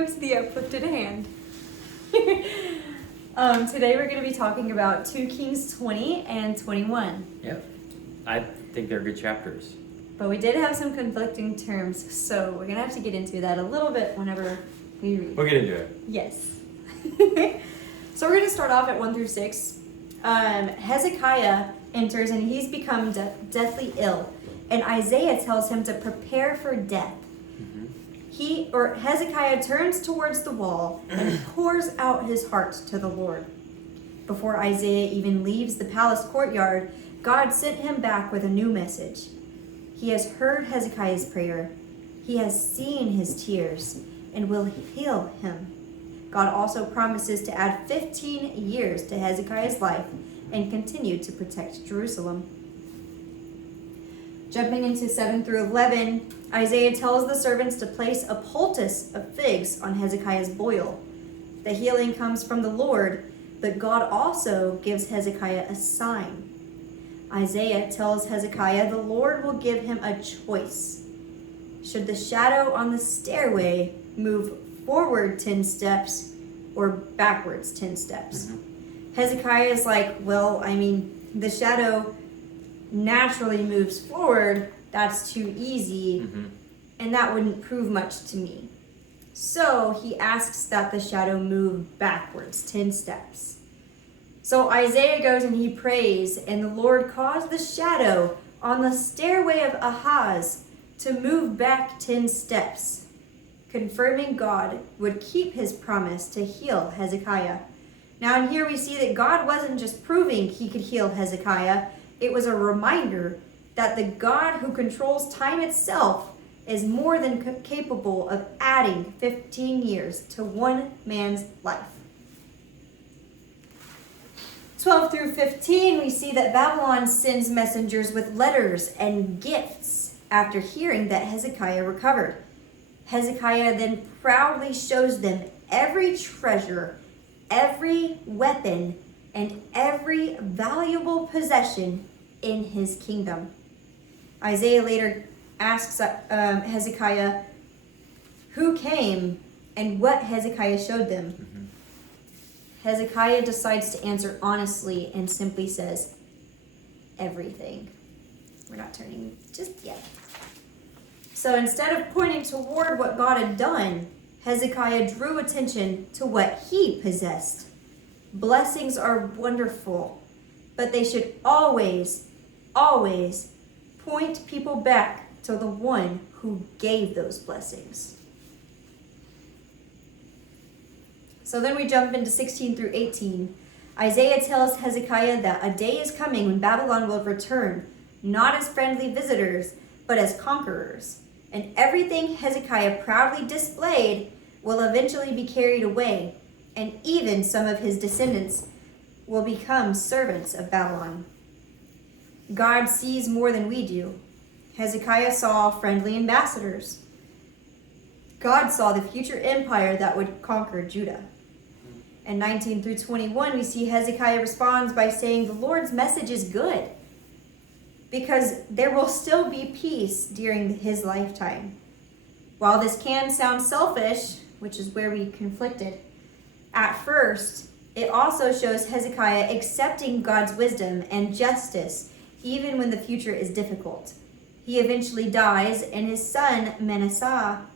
comes the uplifted hand. Today we're going to be talking about 2 Kings 20 and 21. Yep. I think they're good chapters. But we did have some conflicting terms, so we're going to have to get into that a little bit whenever we read. We'll get into it. Yes. So we're going to start off at 1 through 6. Hezekiah enters and he's become deathly ill. And Isaiah tells him to prepare for death. Hezekiah turns towards the wall and pours out his heart to the Lord. Before Isaiah even leaves the palace courtyard, God sent him back with a new message. He has heard Hezekiah's prayer. He has seen his tears and will heal him. God also promises to add 15 years to Hezekiah's life and continue to protect Jerusalem. Jumping into 7 through 11, Isaiah tells the servants to place a poultice of figs on Hezekiah's boil. The healing comes from the Lord, but God also gives Hezekiah a sign. Isaiah tells Hezekiah the Lord will give him a choice. Should the shadow on the stairway move forward 10 steps or backwards 10 steps? Hezekiah is like, the shadow naturally moves forward. That's too easy, and that wouldn't prove much to me. So he asks that the shadow move backwards 10 steps. So Isaiah goes and he prays, and the Lord caused the shadow on the stairway of Ahaz to move back 10 steps, confirming God would keep his promise to heal Hezekiah. Now in here we see that God wasn't just proving he could heal Hezekiah, it was a reminder that the God who controls time itself is more than capable of adding 15 years to one man's life. 12 through 15, we see that Babylon sends messengers with letters and gifts after hearing that Hezekiah recovered. Hezekiah then proudly shows them every treasure, every weapon, and every valuable possession in his kingdom. Isaiah later asks Hezekiah who came and what Hezekiah showed them. Hezekiah decides to answer honestly and simply says, everything. We're not turning just yet. So instead of pointing toward what God had done, Hezekiah drew attention to what he possessed. Blessings are wonderful, but they should always point people back to the one who gave those blessings. So then we jump into 16 through 18. Isaiah tells Hezekiah that a day is coming when Babylon will return, not as friendly visitors, but as conquerors. And everything Hezekiah proudly displayed will eventually be carried away, and even some of his descendants will become servants of Babylon. God sees more than we do. Hezekiah saw friendly ambassadors. God saw the future empire that would conquer Judah. And 19 through 21, we see Hezekiah responds by saying the Lord's message is good, because there will still be peace during his lifetime. While this can sound selfish, which is where we conflicted at first, it also shows Hezekiah accepting God's wisdom and justice even when the future is difficult. He eventually dies, and his son Manasseh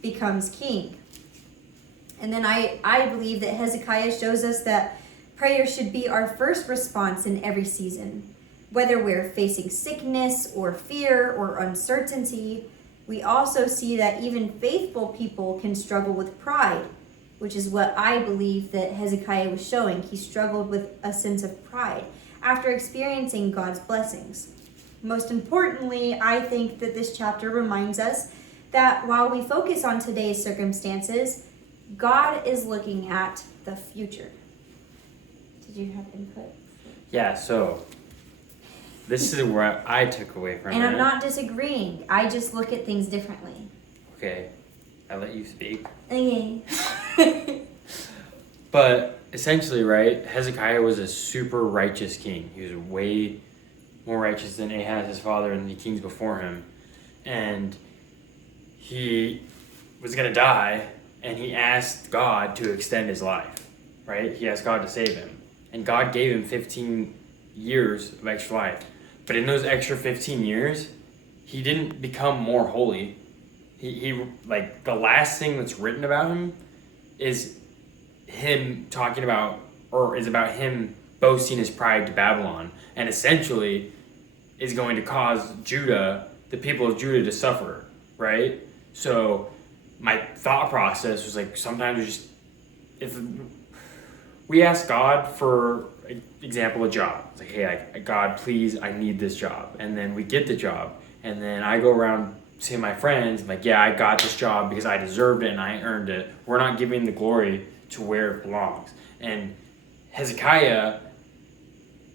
becomes king. And then I believe that Hezekiah shows us that prayer should be our first response in every season. Whether we're facing sickness or fear or uncertainty, we also see that even faithful people can struggle with pride, which is what I believe that Hezekiah was showing. He struggled with a sense of pride after experiencing God's blessings. Most importantly, I think that this chapter reminds us that while we focus on today's circumstances, God is looking at the future. Did you have input? Yeah, so this is where I took away from it. And I'm not disagreeing. I just look at things differently. Okay, I let you speak. Okay. But essentially, right, Hezekiah was a super righteous king. He was way more righteous than Ahaz, his father, and the kings before him. And he was going to die, and he asked God to extend his life, right? He asked God to save him. And God gave him 15 years of extra life. But in those extra 15 years, he didn't become more holy. He like, the last thing that's written about him is him talking about, or is about him boasting his pride to Babylon, and essentially is going to cause Judah, the people of Judah, to suffer, right? So my thought process was like, sometimes we just, if we ask God for, example, a job, it's like, hey, God, please, I need this job, and then we get the job, and then I go around to my friends, like, yeah, I got this job because I deserved it and I earned it. We're not giving the glory to where it belongs. And Hezekiah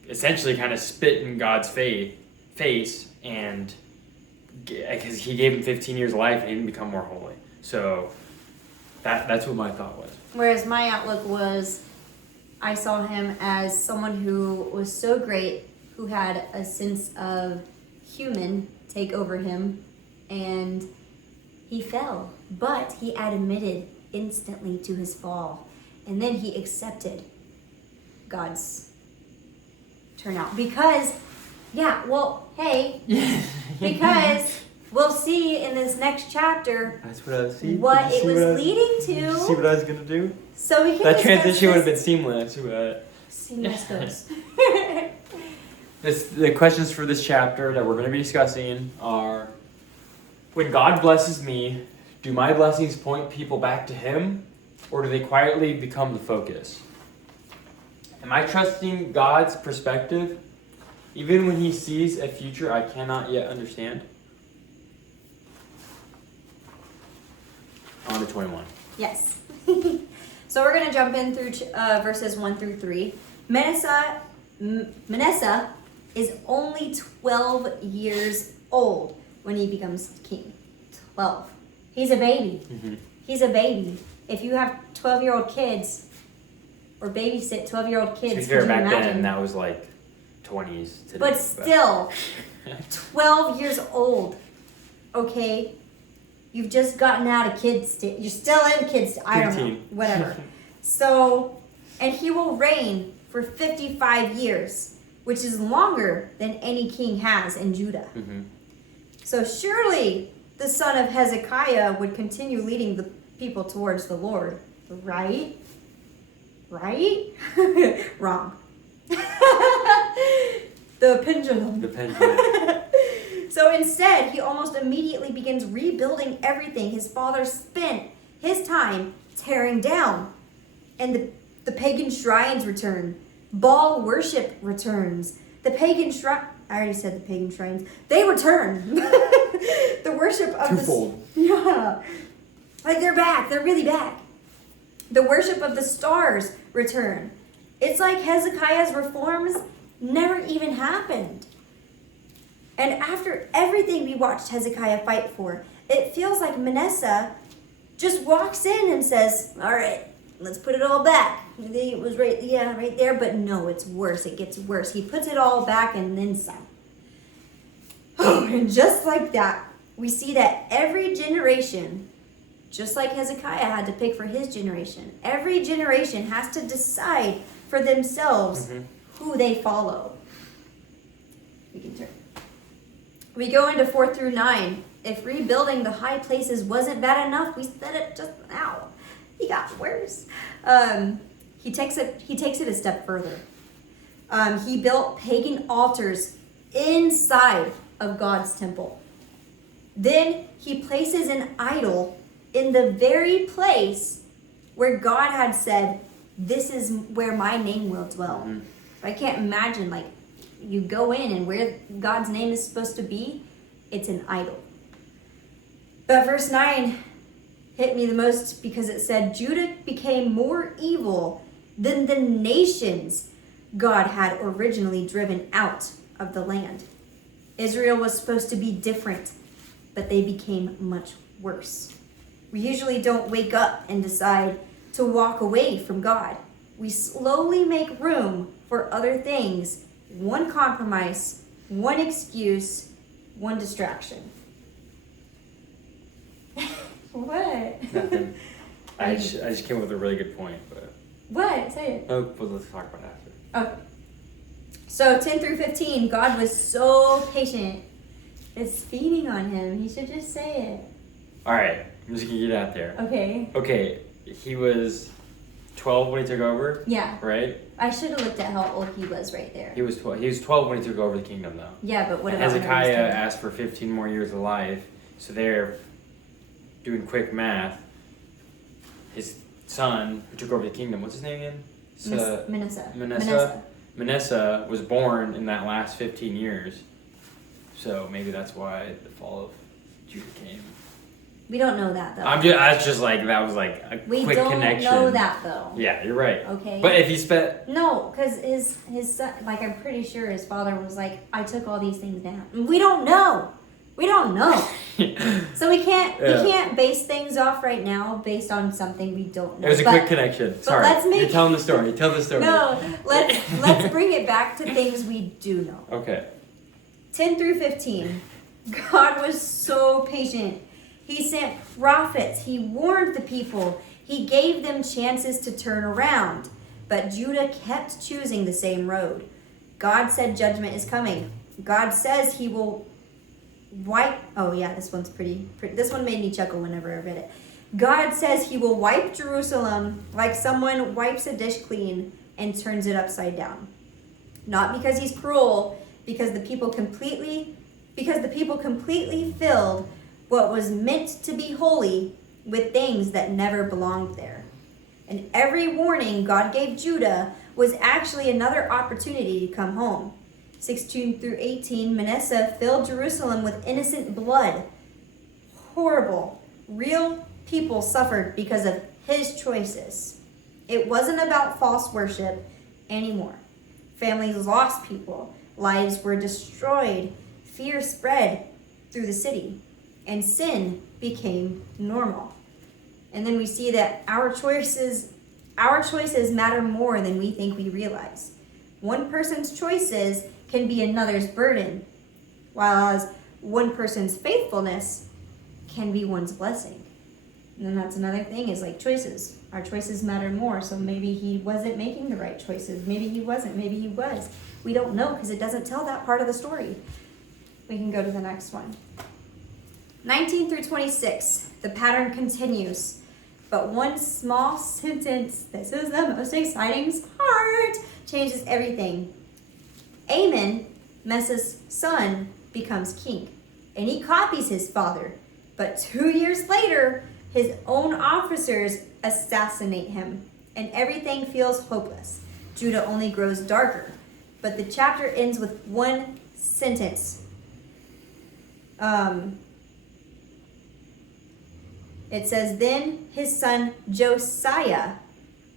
essentially kind of spit in God's face, and because he gave him 15 years of life and he didn't become more holy. So that's what my thought was. Whereas my outlook was, I saw him as someone who was so great, who had a sense of human take over him, and he fell. But he admitted instantly to his fall, and then he accepted God's turnout. Because, because we'll see in this next chapter That's what I was seeing. what it was leading to. See what I was going to do? So we can That discuss transition would have this. been seamless. Seamless goes. The questions for this chapter that we're going to be discussing are, when God blesses me, do my blessings point people back to Him, or do they quietly become the focus? Am I trusting God's perspective, even when He sees a future I cannot yet understand? On to 21. Yes. So we're going to jump in through verses 1 through 3. Manasseh is only 12 years old when he becomes king. 12. He's a baby. Mm-hmm. He's a baby. If you have 12-year-old kids or babysit 12-year-old kids, To be fair, could you back imagine? then that was like 20s today. But still, 12 years old, okay? You've just gotten out of kids you're still in kids I don't know, Preteen. whatever. So, and he will reign for 55 years, which is longer than any king has in Judah. Mm-hmm. So surely the son of Hezekiah would continue leading the people towards the Lord, right? Right? Wrong. The pendulum. The pendulum. So instead, he almost immediately begins rebuilding everything his father spent his time tearing down. And the pagan shrines return. Baal worship returns. The pagan I already said the pagan shrines. They return. The worship of Twofold. Yeah. Like they're back. They're really back. The worship of the stars return. It's like Hezekiah's reforms never even happened. And after everything we watched Hezekiah fight for, it feels like Manasseh just walks in and says, all right, let's put it all back. It was right there, but no, it's worse. It gets worse. He puts it all back and then some. And just like that, we see that every generation, just like Hezekiah had to pick for his generation, every generation has to decide for themselves who they follow. We can turn. We go into 4 through 9. If rebuilding the high places wasn't bad enough, we said it just now. He got worse. He takes it a step further. He built pagan altars inside of God's temple. Then he places an idol in the very place where God had said, this is where my name will dwell. Mm-hmm. I can't imagine, like, you go in and where God's name is supposed to be, it's an idol. But verse 9 hit me the most because it said, Judah became more evil than the nations God had originally driven out of the land. Israel was supposed to be different, but they became much worse. We usually don't wake up and decide to walk away from God. We slowly make room for other things. One compromise, one excuse, one distraction. What? Nothing. I just came up with a really good point, but What? Say it. oh, well, let's talk about it after. Okay. So 10 through 15, God was so patient. It's feeding on him. He should just say it. All right, I'm just gonna get it out there. Okay. Okay, he was 12 when he took over, Yeah. right? I should have looked at how old he was right there. He was 12. He was 12 when he took over the kingdom, though. Yeah, but what about whenever he was Hezekiah 10? asked for 15 more years of life, so they're doing quick math. His son, who took over the kingdom, what's his name again? Manasseh. Manasseh was born in that last 15 years, so maybe that's why the fall of Judah came. We don't know that though. That's just like that was like a We quick don't connection. know that though. Yeah, you're right. Okay. But if he spent No, because his son, like I'm pretty sure his father was like, I took all these things down. We don't know. We don't know. So we can't base things off right now based on something we don't know. It was a quick connection. Sorry. You're telling the story. Tell the story. No, let's bring it back to things we do know. Okay. 10 through 15. God was so patient. He sent prophets. He warned the people. He gave them chances to turn around. But Judah kept choosing the same road. God said judgment is coming. God says he will wipe. Oh yeah, this one's pretty. This one made me chuckle whenever I read it. God says he will wipe Jerusalem like someone wipes a dish clean and turns it upside down. Not because he's cruel, because the people completely filled what was meant to be holy with things that never belonged there. And every warning God gave Judah was actually another opportunity to come home. 16 through 18, Manasseh filled Jerusalem with innocent blood. Horrible. Real people suffered because of his choices. It wasn't about false worship anymore. Families lost people. Lives were destroyed. Fear spread through the city. And sin became normal. And then we see that our choices matter more than we think we realize. One person's choices can be another's burden, while one person's faithfulness can be one's blessing. And then that's another thing is like choices. Our choices matter more, so maybe he wasn't making the right choices. Maybe he wasn't. Maybe he was. We don't know because it doesn't tell that part of the story. We can go to the next one. 19 through 26, the pattern continues. But one small sentence, this is the most exciting part, changes everything. Amon, Manasseh's son, becomes king, and he copies his father. But 2 years later, his own officers assassinate him, and everything feels hopeless. Judah only grows darker. But the chapter ends with one sentence. It says, then his son Josiah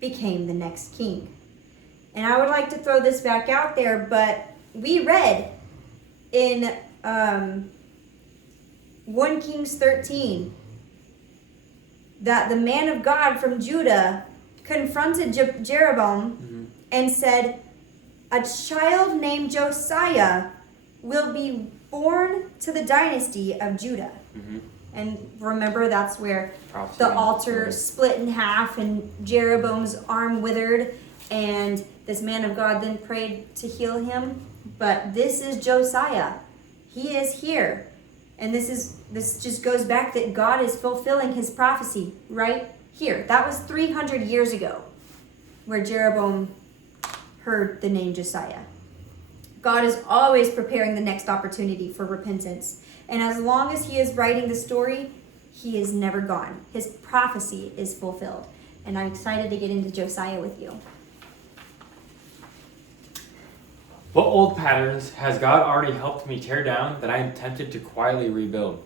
became the next king. And I would like to throw this back out there, but we read in 1 Kings 13 that the man of God from Judah confronted Jeroboam and said, a child named Josiah will be born to the dynasty of Judah. Mm-hmm. And remember, that's where Prophecy. the altar split in half and Jeroboam's arm withered, and this man of God then prayed to heal him. But this is Josiah. He is here. And this just goes back that God is fulfilling his prophecy right here. That was 300 years ago where Jeroboam heard the name Josiah. God is always preparing the next opportunity for repentance. And as long as he is writing the story, he is never gone. His prophecy is fulfilled. And I'm excited to get into Josiah with you. What old patterns has God already helped me tear down that I am tempted to quietly rebuild?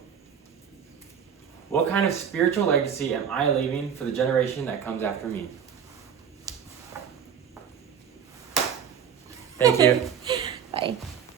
What kind of spiritual legacy am I leaving for the generation that comes after me? Thank you. Bye.